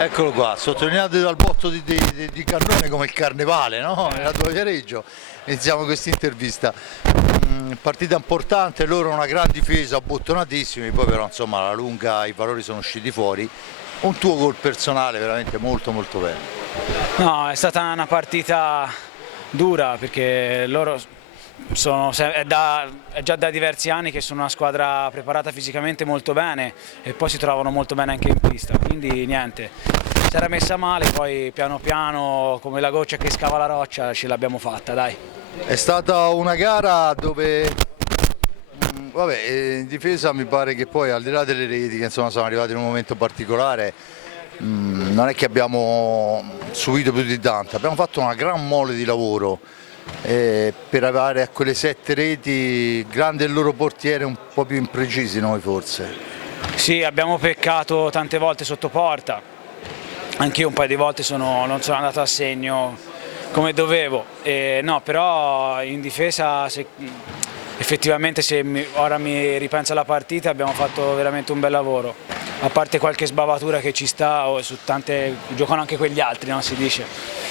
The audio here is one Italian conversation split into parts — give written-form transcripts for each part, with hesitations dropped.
Eccolo qua, sottolineato dal botto di Cannone come il carnevale, no? Nella tua Viareggio. Iniziamo questa intervista. Partita importante, loro una gran difesa, bottonatissimi, poi però insomma alla lunga i valori sono usciti fuori. Un tuo gol personale veramente molto molto bello. No, è stata una partita dura perché loro è già da diversi anni che sono una squadra preparata fisicamente molto bene e poi si trovano molto bene anche in pista, quindi niente, si era messa male, poi piano piano come la goccia che scava la roccia ce l'abbiamo fatta, dai. È stata una gara dove vabbè, in difesa mi pare che poi al di là delle reti che insomma sono arrivate in un momento particolare, non è che abbiamo subito più di tanto, abbiamo fatto una gran mole di lavoro per arrivare a quelle 7 reti, grande il loro portiere, un po' più imprecisi noi forse. Sì, abbiamo peccato tante volte sotto porta, anch'io un paio di volte non sono andato a segno come dovevo, no, però in difesa effettivamente ora mi ripenso alla partita abbiamo fatto veramente un bel lavoro, a parte qualche sbavatura che ci sta, su tante giocano anche quegli altri, no, si dice.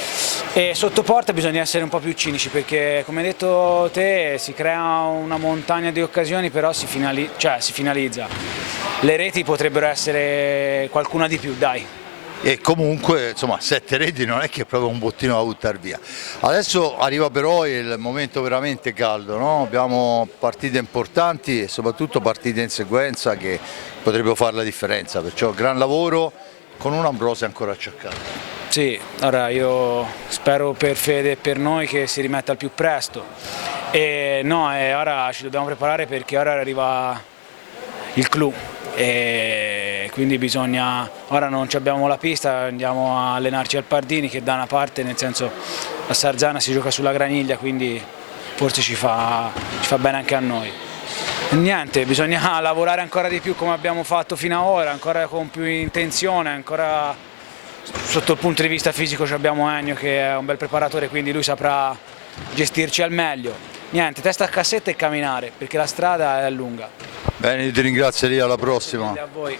E sotto porta bisogna essere un po' più cinici perché come hai detto te si crea una montagna di occasioni però si finalizza. Le reti potrebbero essere qualcuna di più, dai. E comunque insomma 7 reti non è che è proprio un bottino da buttare via. Adesso arriva però il momento veramente caldo, no? Abbiamo partite importanti e soprattutto partite in sequenza che potrebbero fare la differenza, perciò gran lavoro con un Ambrosio ancora acciaccato. Sì, ora io spero per Fede e per noi che si rimetta al più presto e ora ci dobbiamo preparare perché ora arriva il clou e quindi ora non abbiamo la pista, andiamo a allenarci al Pardini che da una parte, nel senso a Sarzana si gioca sulla graniglia, quindi forse ci fa bene anche a noi. Niente, bisogna lavorare ancora di più come abbiamo fatto fino ad ora, ancora con più intenzione, ancora sotto il punto di vista fisico abbiamo Ennio che è un bel preparatore, quindi lui saprà gestirci al meglio. Niente, testa a cassetta e camminare perché la strada è lunga. Bene, io ti ringrazio, Elia, alla prossima. Grazie a voi.